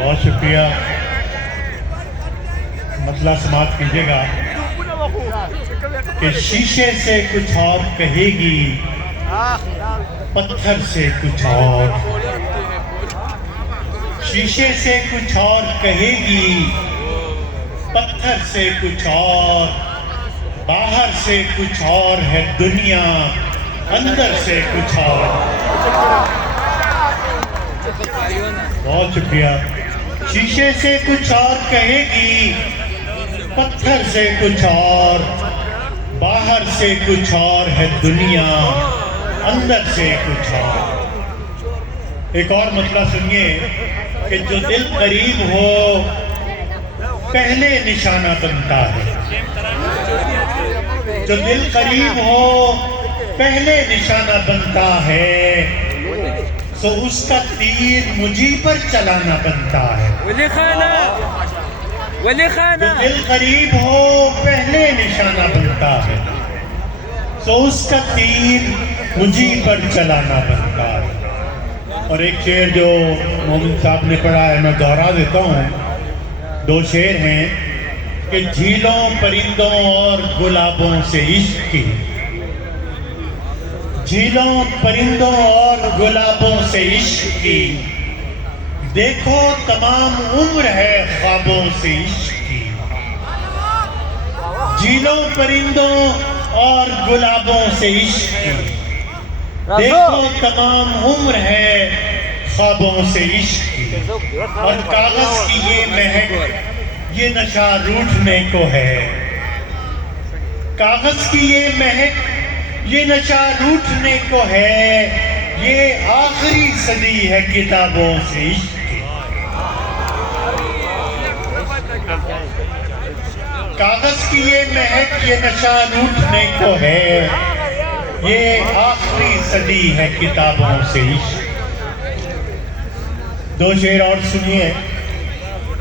बहुत शुक्रिया। मतलब समाप्त कीजिएगा कि शीशे से कुछ और कहेगी, पत्थर से कुछ और। शीशे से कुछ और कहेगी, पत्थर से कुछ और। बाहर से कुछ और है दुनिया, अंदर से कुछ और। बहुत शुक्रिया। शीशे से कुछ और कहेगी, पत्थर से कुछ और। बाहर से कुछ और है दुनिया, अंदर से कुछ और। एक और मतलब सुनिए कि जो दिल करीब हो पहले निशाना बनता है। जो दिल करीब हो पहले निशाना बनता है, तो उसका तीर मुझी पर चलाना बनता है। वली खाना जो दिल करीब हो पहले निशाना बनता है, तो उसका तीर मुझी पर चलाना बनता है। और एक शेर जो मोमिन साहब ने पढ़ा है, मैं दोहरा देता हूँ। दो शेर हैं कि झीलों परिंदों और गुलाबों से इश्क की। झीलों परिंदों और गुलाबों से इश्क की, देखो तमाम उम्र है ख्वाबों से इश्क की। झीलों परिंदों और गुलाबों से इश्क की, देखो तमाम उम्र है ख्वाबों से इश्क की। और कागज की ये महक, ये नशा रूठने को है। कागज की ये महक, ये नशा रूठने को है। ये आखिरी सदी है किताबों से इश्क की। कागज की ये महक, ये नशा रूठने को है। ये आखिरी सदी है किताबों से इश्क। दो शेर और सुनिए।